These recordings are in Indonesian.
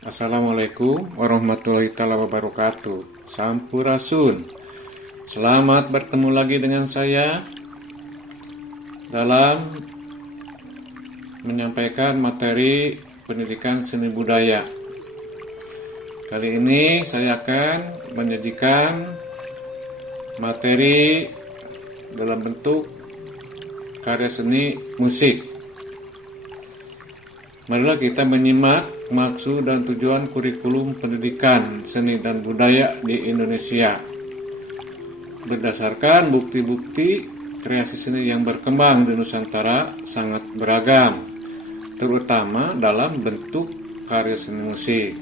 Assalamualaikum warahmatullahi wabarakatuh. Sampurasun. Selamat bertemu lagi dengan saya dalam menyampaikan materi pendidikan seni budaya. Kali ini saya akan menyajikan materi dalam bentuk karya seni musik. Marilah kita menyimak maksud dan tujuan kurikulum pendidikan seni dan budaya di Indonesia. Berdasarkan bukti-bukti, kreasi seni yang berkembang di Nusantara sangat beragam, terutama dalam bentuk karya seni musik.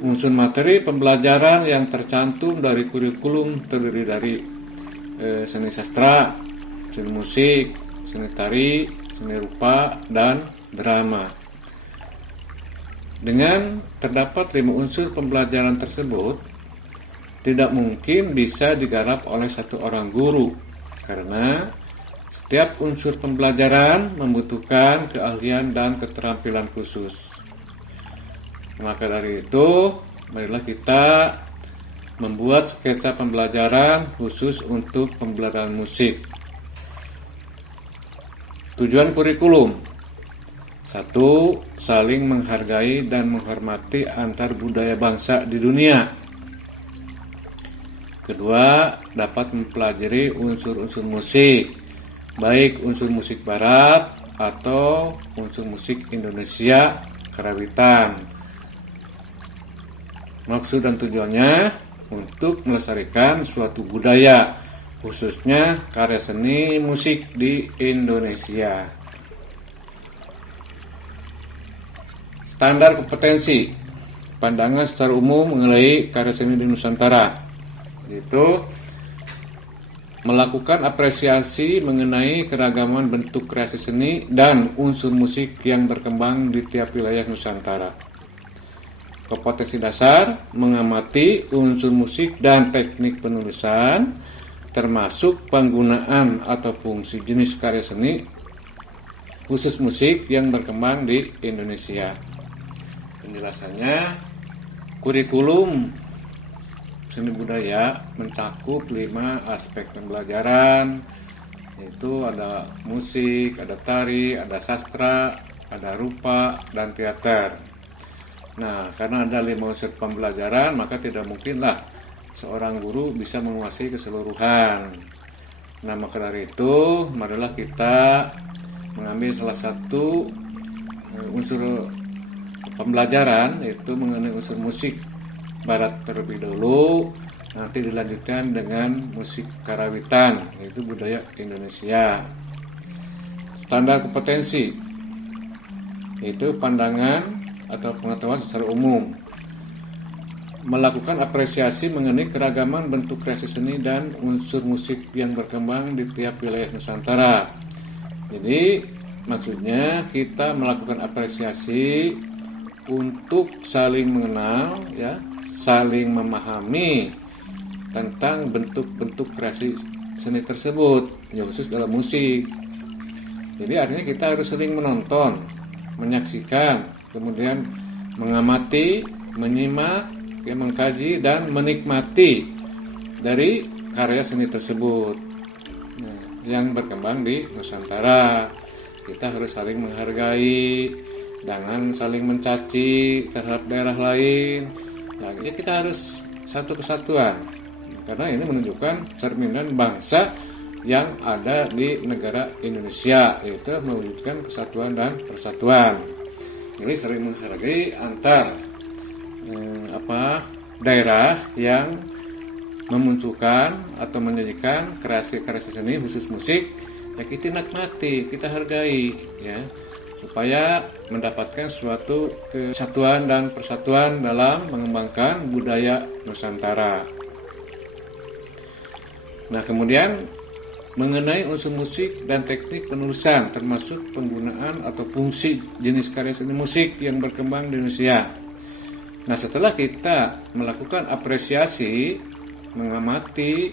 Unsur materi pembelajaran yang tercantum dari kurikulum terdiri dari seni sastra, seni musik, seni tari, seni rupa, dan drama. Dengan terdapat 5 unsur pembelajaran tersebut, tidak mungkin bisa digarap oleh satu orang guru, karena setiap unsur pembelajaran membutuhkan keahlian dan keterampilan khusus. Maka dari itu, marilah kita membuat sketsa pembelajaran khusus untuk pembelajaran musik. Tujuan kurikulum: 1. Saling menghargai dan menghormati antar budaya bangsa di dunia. 2. Dapat mempelajari unsur-unsur musik, baik unsur musik barat atau unsur musik Indonesia karawitan. Maksud dan tujuannya untuk melestarikan suatu budaya, khususnya karya seni musik di Indonesia. Standar kompetensi pandangan secara umum mengenai karya seni di Nusantara, yaitu melakukan apresiasi mengenai keragaman bentuk kreasi seni dan unsur musik yang berkembang di tiap wilayah Nusantara. Kompetensi dasar mengamati unsur musik dan teknik penulisan, termasuk penggunaan atau fungsi jenis karya seni khusus musik yang berkembang di Indonesia. Penjelasannya, kurikulum seni budaya mencakup 5 aspek pembelajaran, yaitu ada musik, ada tari, ada sastra, ada rupa, dan teater. Nah, karena ada 5 unsur pembelajaran, maka tidak mungkinlah seorang guru bisa menguasai keseluruhan. Nah, maka dari itu, marilah kita mengambil salah satu unsur pembelajaran, yaitu mengenai unsur musik barat terlebih dahulu, nanti dilanjutkan dengan musik karawitan, yaitu budaya Indonesia. Standar kompetensi, yaitu pandangan atau pengetahuan secara umum, melakukan apresiasi mengenai keragaman bentuk kreasi seni dan unsur musik yang berkembang di tiap wilayah Nusantara. Jadi maksudnya kita melakukan apresiasi untuk saling mengenal, ya, saling memahami tentang bentuk-bentuk kreasi seni tersebut, ya, khusus dalam musik. Jadi artinya kita harus sering menonton, menyaksikan, kemudian mengamati, menyimak, ya, mengkaji dan menikmati dari karya seni tersebut, nah, yang berkembang di Nusantara. Kita harus saling menghargai, jangan saling mencaci terhadap daerah lain. Nah, ya, kita harus satu kesatuan, karena ini menunjukkan cerminan bangsa yang ada di negara Indonesia, yaitu mewujudkan kesatuan dan persatuan. Jadi saling menghargai antar daerah yang memunculkan atau menyajikan kreasi-kreasi seni khusus musik, ya kita nikmati, kita hargai, ya, supaya mendapatkan suatu kesatuan dan persatuan dalam mengembangkan budaya Nusantara. Nah, kemudian mengenai unsur musik dan teknik penulisan, termasuk penggunaan atau fungsi jenis karya seni musik yang berkembang di Indonesia. Nah, setelah kita melakukan apresiasi, mengamati,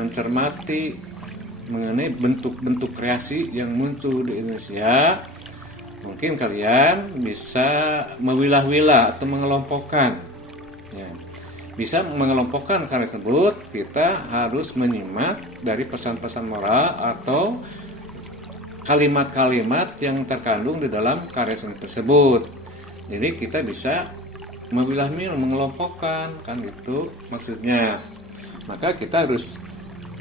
mencermati mengenai bentuk-bentuk kreasi yang muncul di Indonesia, mungkin kalian bisa memilah-milah atau mengelompokkan. Ya. Bisa mengelompokkan karya tersebut, kita harus menyimak dari pesan-pesan moral atau kalimat-kalimat yang terkandung di dalam karya seni tersebut. Jadi kita bisa memilah-milah, mengelompokkan, kan itu maksudnya. Maka kita harus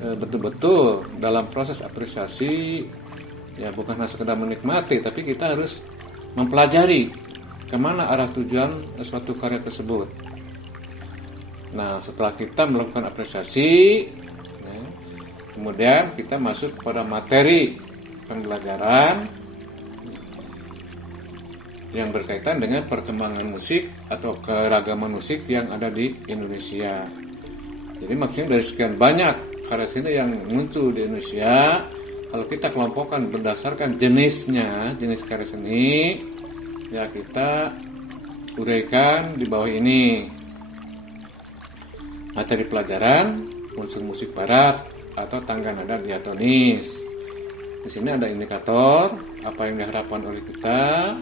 betul-betul dalam proses apresiasi, ya bukan hanya sekedar menikmati, tapi kita harus mempelajari kemana arah tujuan suatu karya tersebut. Nah, setelah kita melakukan apresiasi, ya, kemudian kita masuk kepada materi pembelajaran yang berkaitan dengan perkembangan musik atau keragaman musik yang ada di Indonesia. Jadi maksudnya dari sekian banyak karya seni yang muncul di Indonesia, kalau kita kelompokkan berdasarkan jenisnya, jenis karya seni, ya kita uraikan di bawah ini. Materi pelajaran, unsur musik barat atau tangga nada diatonis. Di sini ada indikator apa yang diharapkan oleh kita.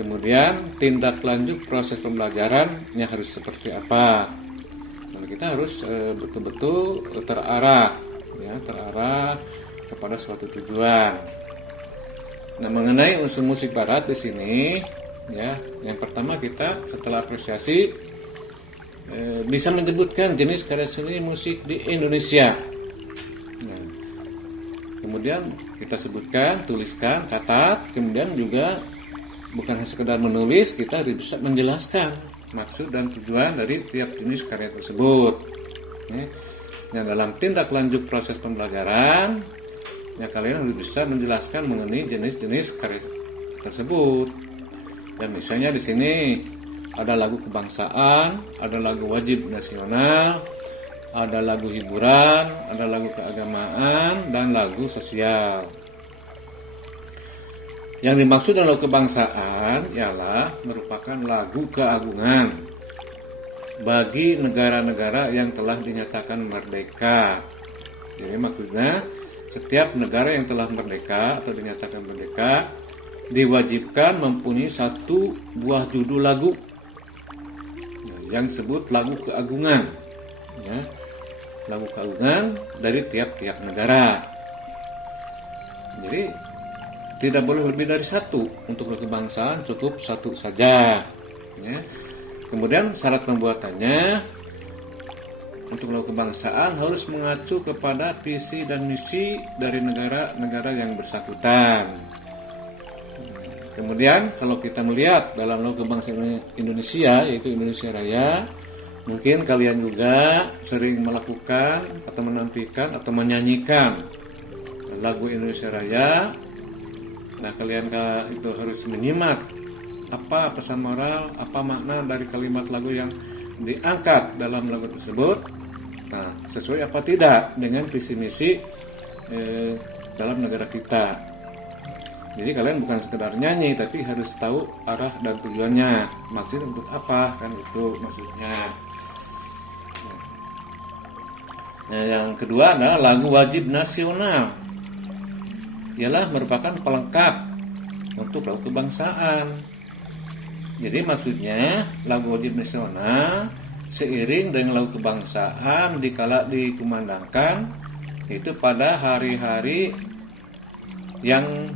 Kemudian tindak lanjut proses pembelajarannya harus seperti apa. Nah, kita harus betul-betul terarah, ya, terarah kepada suatu tujuan. Nah, mengenai unsur musik barat di sini, ya, yang pertama kita setelah apresiasi bisa menyebutkan jenis karya seni musik di Indonesia. Nah, kemudian kita sebutkan, tuliskan, catat, kemudian juga bukan hanya sekedar menulis, kita harus bisa menjelaskan maksud dan tujuan dari tiap jenis karya tersebut. Nah, dalam tindak lanjut proses pembelajaran, ya kalian harus bisa menjelaskan mengenai jenis-jenis karya tersebut. Dan misalnya di sini ada lagu kebangsaan, ada lagu wajib nasional, ada lagu hiburan, ada lagu keagamaan, dan lagu sosial. Yang dimaksud dalam lagu kebangsaan ialah merupakan lagu keagungan bagi negara-negara yang telah dinyatakan merdeka. Jadi maksudnya setiap negara yang telah merdeka atau dinyatakan merdeka diwajibkan mempunyai satu buah judul lagu yang disebut lagu keagungan, ya, lagu keagungan dari tiap-tiap negara. Jadi tidak boleh lebih dari satu. Untuk lagu kebangsaan cukup satu saja, ya. Kemudian syarat pembuatannya untuk lagu kebangsaan harus mengacu kepada visi dan misi dari negara-negara yang bersangkutan. Kemudian kalau kita melihat dalam lagu kebangsaan Indonesia, yaitu Indonesia Raya, mungkin kalian juga sering melakukan atau menampilkan atau menyanyikan lagu Indonesia Raya. Nah, kalian itu harus menyimak apa pesan moral, apa makna dari kalimat lagu yang diangkat dalam lagu tersebut. Nah, sesuai apa tidak dengan visi misi dalam negara kita. Jadi kalian bukan sekedar nyanyi, tapi harus tahu arah dan tujuannya. Maksud untuk apa, kan itu maksudnya. Nah, yang kedua adalah lagu wajib nasional. Ialah merupakan pelengkap untuk lagu kebangsaan. Jadi maksudnya lagu wajib nasional seiring dengan lagu kebangsaan dikala dikumandangkan itu pada hari-hari yang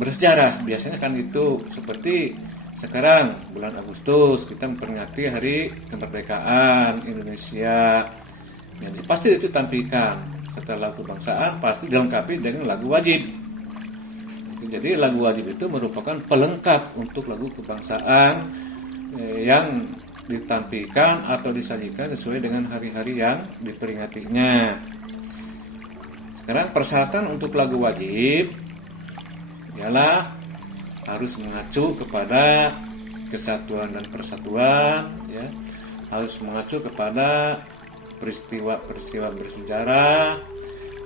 bersejarah. Biasanya kan itu seperti sekarang bulan Agustus kita memperingati hari kemerdekaan Indonesia. Jadi pasti itu tampilkan setelah lagu kebangsaan pasti dilengkapi dengan lagu wajib. Jadi lagu wajib itu merupakan pelengkap untuk lagu kebangsaan yang ditampilkan atau disajikan sesuai dengan hari-hari yang diperingatinya. Sekarang persyaratan untuk lagu wajib ialah harus mengacu kepada kesatuan dan persatuan, ya. Harus mengacu kepada peristiwa-peristiwa bersejarah,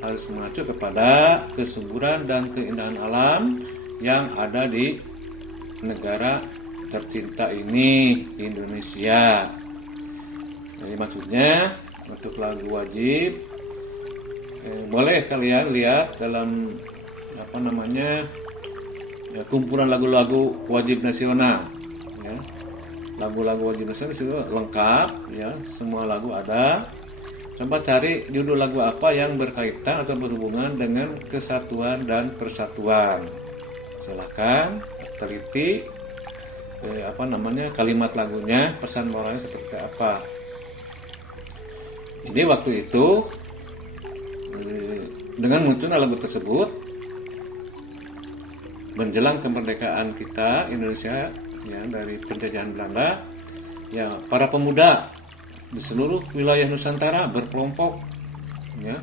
harus mengacu kepada kesuburan dan keindahan alam yang ada di negara tercinta ini, Indonesia. Jadi maksudnya untuk lagu wajib boleh kalian lihat dalam ya, kumpulan lagu-lagu wajib nasional, ya. Lagu-lagu wajib nasional itu lengkap, ya, semua lagu ada. Coba cari judul lagu apa yang berkaitan atau berhubungan dengan kesatuan dan persatuan. Silahkan teliti kalimat lagunya, pesan moralnya seperti apa. Jadi waktu itu dengan munculnya lagu tersebut menjelang kemerdekaan kita Indonesia, ya, dari penjajahan Belanda, ya, para pemuda di seluruh wilayah Nusantara berkelompok, ya,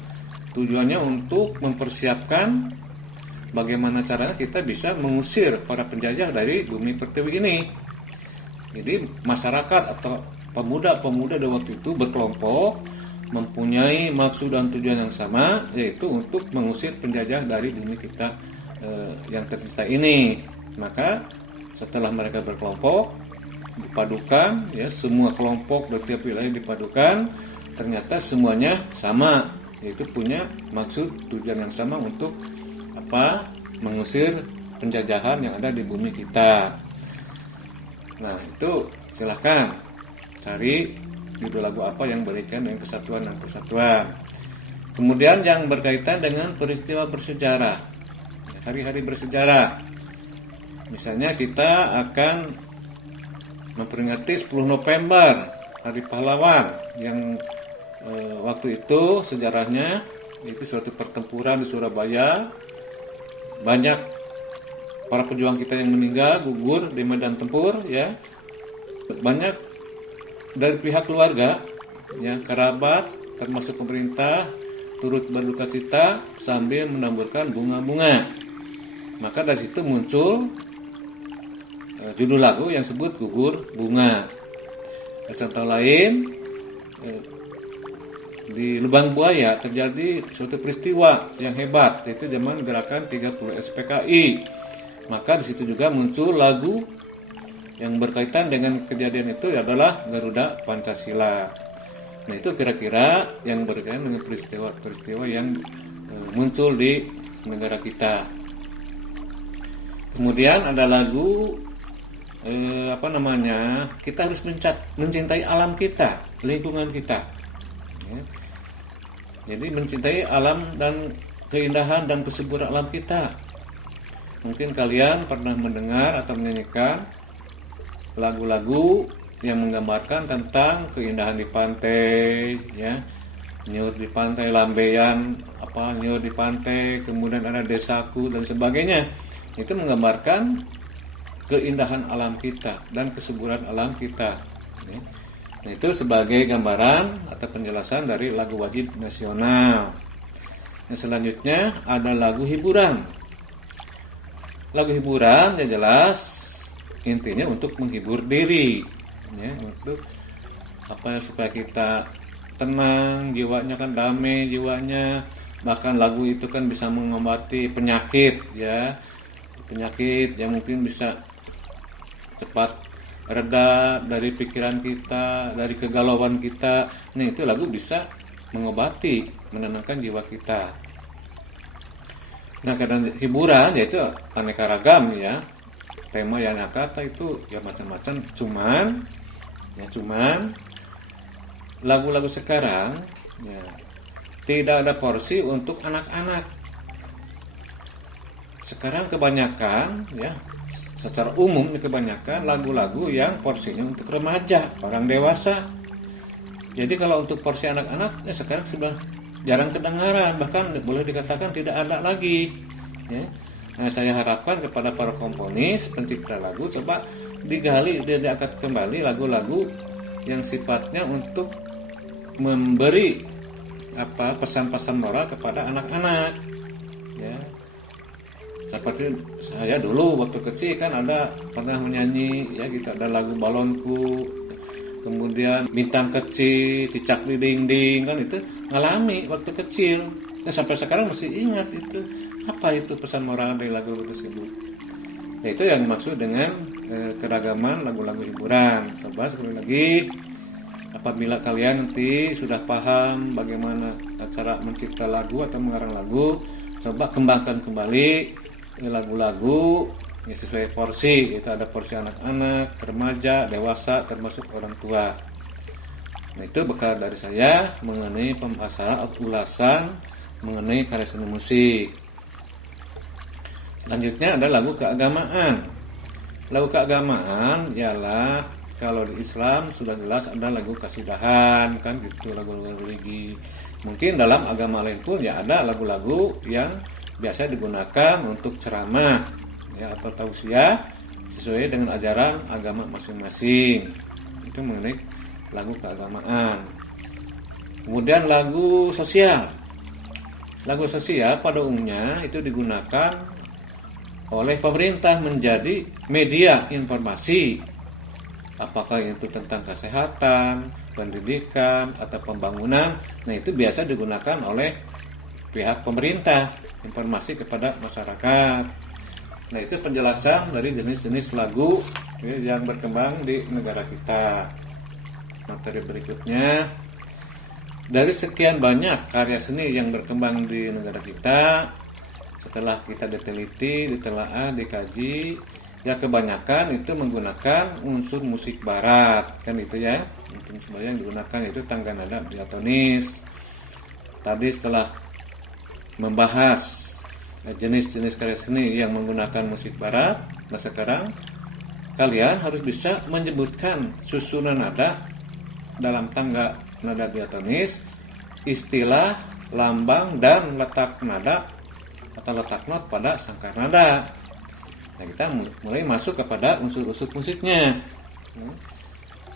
tujuannya untuk mempersiapkan bagaimana caranya kita bisa mengusir para penjajah dari bumi pertiwi ini. Jadi masyarakat atau pemuda-pemuda di waktu itu berkelompok mempunyai maksud dan tujuan yang sama, yaitu untuk mengusir penjajah dari bumi kita yang tersisa ini. Maka setelah mereka berkelompok dipadukan, ya, semua kelompok dari tiap wilayah dipadukan, ternyata semuanya sama, yaitu punya maksud tujuan yang sama untuk mengusir penjajahan yang ada di bumi kita. Nah, itu silahkan cari judul lagu apa yang berkaitan dengan kesatuan dan persatuan. Kemudian yang berkaitan dengan peristiwa bersejarah, hari-hari bersejarah. Misalnya kita akan memperingati 10 November, Hari Pahlawan, yang waktu itu sejarahnya itu suatu pertempuran di Surabaya. Banyak para pejuang kita yang meninggal, gugur di medan tempur, ya. Banyak dari pihak keluarga, ya, kerabat, termasuk pemerintah, turut berduka cita sambil menaburkan bunga-bunga. Maka dari situ muncul judul lagu yang sebut Gugur Bunga. Contoh lain, di Lubang Buaya terjadi suatu peristiwa yang hebat, yaitu zaman gerakan 30 SPKI. Maka di situ juga muncul lagu yang berkaitan dengan kejadian itu adalah Garuda Pancasila. Nah, itu kira-kira yang berkaitan dengan peristiwa-peristiwa yang muncul di negara kita. Kemudian ada lagu kita harus mencintai alam kita, lingkungan kita, ya. Jadi mencintai alam dan keindahan dan kesuburan alam kita. Mungkin kalian pernah mendengar atau menyanyikan lagu-lagu yang menggambarkan tentang keindahan di pantai, ya, nyur di pantai, lambeyan, nyur di pantai, kemudian ada desaku dan sebagainya. Itu menggambarkan keindahan alam kita dan kesuburan alam kita. Nah, itu sebagai gambaran atau penjelasan dari lagu wajib nasional. Yang selanjutnya ada lagu hiburan. Lagu hiburan ya jelas intinya untuk menghibur diri, ya, untuk supaya kita tenang, jiwanya kan damai jiwanya. Bahkan lagu itu kan bisa mengobati penyakit, ya, penyakit yang mungkin bisa cepat reda dari pikiran kita, dari kegalauan kita. Nah, itu lagu bisa mengobati, menenangkan jiwa kita. Nah, kadang hiburan yaitu aneka ragam, ya. Tema yang kata itu ya macam-macam. Cuman lagu-lagu sekarang, ya, tidak ada porsi untuk anak-anak. Sekarang kebanyakan, ya, secara umum kebanyakan lagu-lagu yang porsinya untuk remaja, orang dewasa. Jadi kalau untuk porsi anak-anak, ya, sekarang sudah jarang kedengaran, bahkan boleh dikatakan tidak ada lagi, ya. Nah, saya harapkan kepada para komponis, pencipta lagu, coba digali, diangkat kembali lagu-lagu yang sifatnya untuk memberi pesan-pesan moral kepada anak-anak, ya. Seperti saya dulu waktu kecil kan pernah menyanyi, ya, gitu, ada lagu Balonku, kemudian Bintang Kecil, Cicak di Dinding, kan itu ngalami waktu kecil. Nah, sampai sekarang masih ingat itu. Apa itu pesan moral dari lagu tersebut? Ya, itu yang dimaksud dengan keragaman lagu-lagu hiburan. Coba sekali lagi, apabila kalian nanti sudah paham bagaimana cara mencipta lagu atau mengarang lagu, coba kembangkan kembali lagu-lagu Ya, sesuai porsi, itu ada porsi anak-anak, remaja, dewasa, termasuk orang tua. Nah, itu bekal dari saya mengenai pembahasan atau ulasan mengenai karya seni musik. Selanjutnya ada lagu keagamaan. Lagu keagamaan ialah kalau di Islam sudah jelas ada lagu kasidahan, kan gitu, lagu-lagu religi. Mungkin dalam agama lain pun ya ada lagu-lagu yang biasa digunakan untuk ceramah ya atau tausiah sesuai dengan ajaran agama masing-masing. Itu mengenai lagu keagamaan. Kemudian lagu sosial. Lagu sosial pada umumnya itu digunakan oleh pemerintah menjadi media informasi, apakah itu tentang kesehatan, pendidikan, atau pembangunan. Nah, itu biasa digunakan oleh pihak pemerintah, informasi kepada masyarakat. Nah, itu penjelasan dari jenis-jenis lagu yang berkembang di negara kita. Materi berikutnya, dari sekian banyak karya seni yang berkembang di negara kita, setelah kita diteliti, ditelaah, dikaji, ya kebanyakan itu menggunakan unsur musik barat, kan itu ya. Untuk semuanya yang digunakan itu tangga nada diatonis. Tadi setelah membahas jenis-jenis karya seni yang menggunakan musik barat, nah sekarang kalian harus bisa menyebutkan susunan nada dalam tangga nada diatonis, istilah, lambang, dan letak nada atau letak not pada sangkar nada. Nah, kita mulai masuk kepada unsur-unsur musiknya.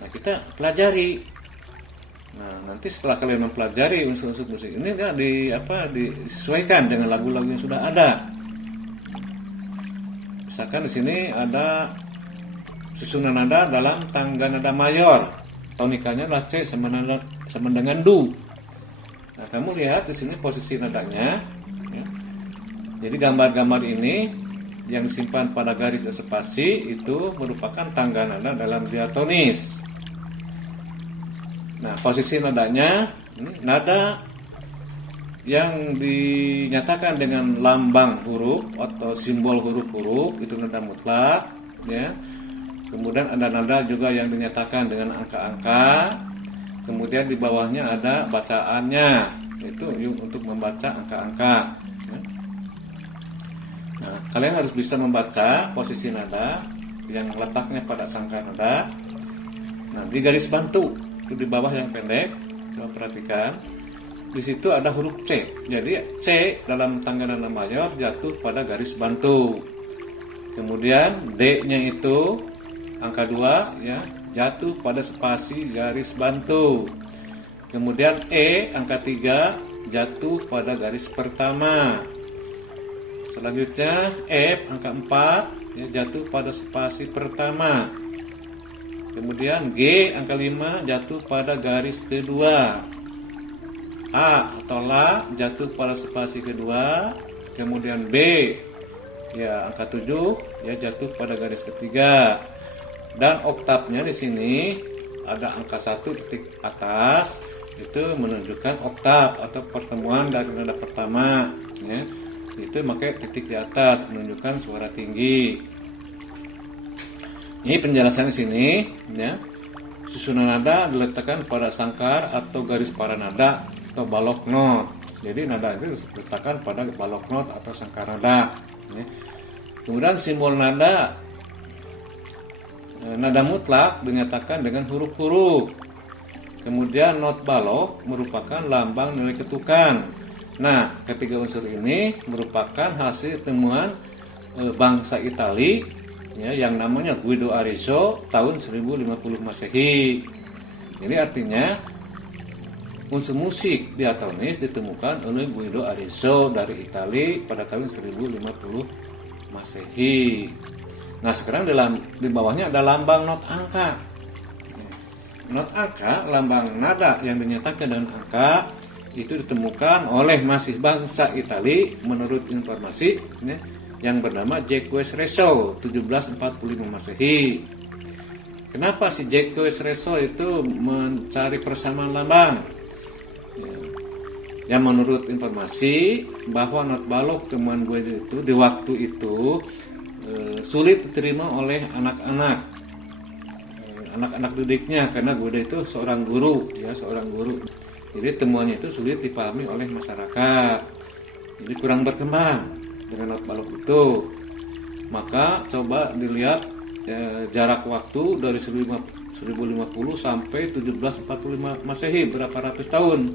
Nah, kita pelajari. Nah, nanti setelah kalian mempelajari unsur-unsur musik ini kan disesuaikan dengan lagu-lagu yang sudah ada. Misalkan di sini ada susunan nada dalam tangga nada mayor. Tonikanya adalah C sama dengan Do. Nah, kamu lihat di sini posisi nadanya. Ya. Jadi gambar-gambar ini yang disimpan pada garis spasi itu merupakan tangga nada dalam diatonis. Nah, posisi nadanya ini nada yang dinyatakan dengan lambang huruf atau simbol huruf-huruf itu nada mutlak, ya. Kemudian ada nada juga yang dinyatakan dengan angka-angka. Kemudian di bawahnya ada bacaannya, itu untuk membaca angka-angka. Nah, kalian harus bisa membaca posisi nada yang letaknya pada sangkar nada. Nah, di garis bantu itu di bawah yang pendek, coba perhatikan. Di situ ada huruf C. Jadi C dalam tangga nada mayor jatuh pada garis bantu. Kemudian D-nya itu angka 2 ya, jatuh pada spasi garis bantu. Kemudian E angka 3 jatuh pada garis pertama. Selanjutnya F angka 4 ya, jatuh pada spasi pertama. Kemudian G angka 5 jatuh pada garis kedua. A atau La jatuh pada spasi kedua. Kemudian B ya angka 7 ya jatuh pada garis ketiga. Dan oktavnya di sini ada angka 1 titik atas, itu menunjukkan oktav atau pertemuan dari nada pertama ya. Itu pakai titik di atas menunjukkan suara tinggi. Ini penjelasan di sini ya. Susunan nada diletakkan pada sangkar atau garis para nada atau balok not. Jadi nada itu diletakkan pada balok not atau sangkar nada ya. Kemudian simbol nada mutlak dinyatakan dengan huruf-huruf. Kemudian not balok merupakan lambang nilai ketukan. Nah, ketiga unsur ini merupakan hasil temuan bangsa Itali ya, yang namanya Guido Arezzo tahun 1050 Masehi. Jadi artinya unsur musik diatonis ditemukan oleh Guido Arezzo dari Itali pada tahun 1050 Masehi. Nah, sekarang di bawahnya ada lambang not angka. Not angka, lambang nada yang dinyatakan dengan angka itu ditemukan oleh masih bangsa Itali menurut informasi ya, yang bernama Jacques Reso 1745 Masehi. Kenapa si Jacques Reso itu mencari persamaan lambang? Ya, menurut informasi bahwa not balok temuan gue itu di waktu itu sulit diterima oleh anak-anak didiknya, karena Buddha itu seorang guru, ya, seorang guru. Jadi temuannya itu sulit dipahami oleh masyarakat, jadi kurang berkembang dengan not balok itu. Maka coba dilihat jarak waktu dari 1050 sampai 1745 Masehi, berapa ratus tahun.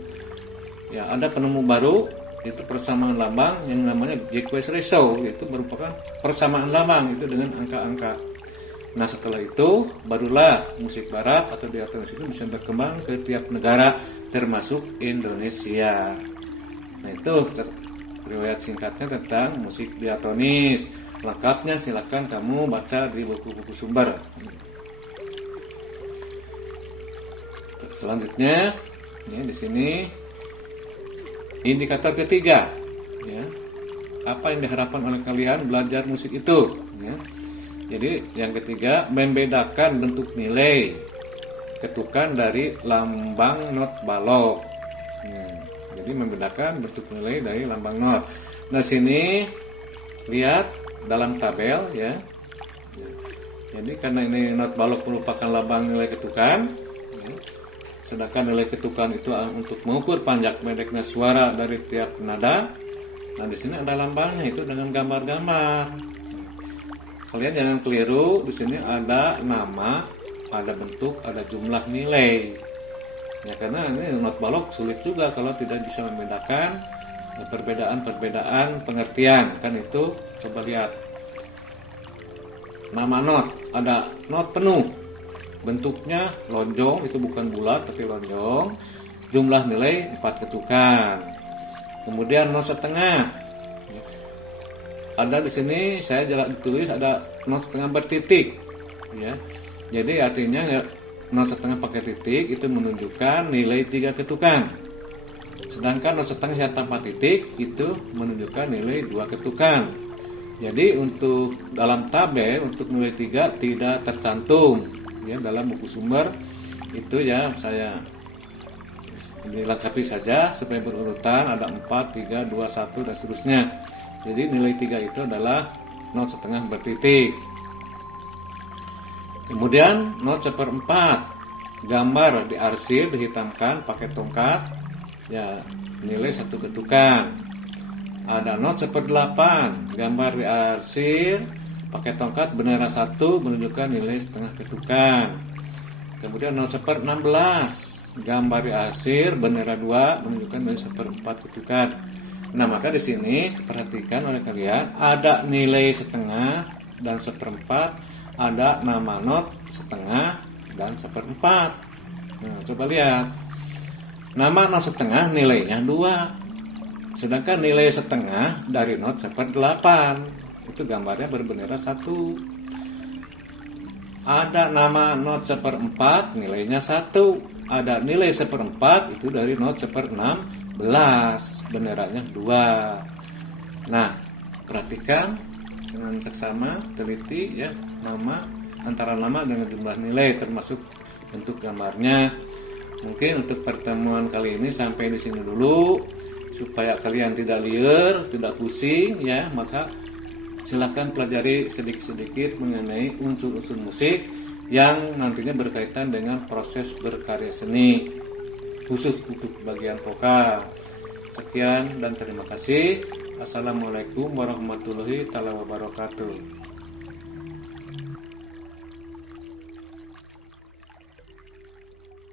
Ya, ada penemu baru, itu persamaan lambang yang namanya Jacques Ratio, itu merupakan persamaan lambang itu dengan angka-angka. Nah, setelah itu barulah musik barat atau diatonis itu bisa berkembang ke tiap negara termasuk Indonesia. Nah, itu riwayat singkatnya tentang musik diatonis. Lengkapnya silakan kamu baca di buku-buku sumber. Selanjutnya, ya, di sini indikator ketiga, ya, apa yang diharapkan oleh kalian belajar musik itu, ya. Jadi yang ketiga, membedakan bentuk nilai ketukan dari lambang not balok. Jadi membedakan bentuk nilai dari lambang not. Nah, sini lihat dalam tabel, ya. Jadi karena ini not balok merupakan lambang nilai ketukan, ya. Sedangkan nilai ketukan itu untuk mengukur panjang pendeknya suara dari tiap nada. Nah, di sini ada lambangnya itu dengan gambar-gambar. Kalian jangan keliru, di sini ada nama, ada bentuk, ada jumlah nilai. Ya, karena ini not balok sulit juga kalau tidak bisa membedakan perbedaan pengertian. Kan itu coba lihat. Nama not, ada not penuh. Bentuknya lonjong, itu bukan bulat tapi lonjong. Jumlah nilai 4 ketukan. Kemudian not setengah. Ada di sini saya ditulis ada not setengah bertitik, ya. Jadi artinya not setengah pakai titik itu menunjukkan nilai 3 ketukan. Sedangkan not setengah yang tanpa titik itu menunjukkan nilai 2 ketukan. Jadi untuk dalam tabel untuk nilai 3 tidak tercantum, ya, dalam buku sumber itu, ya, saya dilengkapi saja supaya berurutan, ada 4, 3, 2, 1 dan seterusnya. Jadi nilai 3 itu adalah not setengah bertitik. Kemudian not 1/4, gambar diarsir dihitamkan pakai tongkat, ya, nilai 1 ketukan. Ada not 1/8, gambar diarsir pakai tongkat bendera 1 menunjukkan nilai setengah ketukan. Kemudian not 1/16, gambar diarsir bendera 2 menunjukkan nilai 1/4 ketukan. Nah, maka di sini perhatikan oleh kalian ada nilai setengah dan 1/4, ada nama not setengah dan 1/4. Nah, coba lihat. Nama not setengah nilainya 2. Sedangkan nilai setengah dari not 1/8 itu gambarnya berbendera 1. Ada nama not 1/4 nilainya 1. Ada nilai 1/4 itu dari not 1/16, benderanya 2. Nah, perhatikan dengan seksama, teliti, ya, nama, antara nama dengan jumlah nilai termasuk bentuk gambarnya. Mungkin untuk pertemuan kali ini sampai di sini dulu supaya kalian tidak liar, tidak pusing, ya. Maka silakan pelajari sedikit-sedikit mengenai unsur-unsur musik yang nantinya berkaitan dengan proses berkarya seni khusus untuk bagian vokal. Sekian dan terima kasih. Assalamualaikum warahmatullahi wabarakatuh.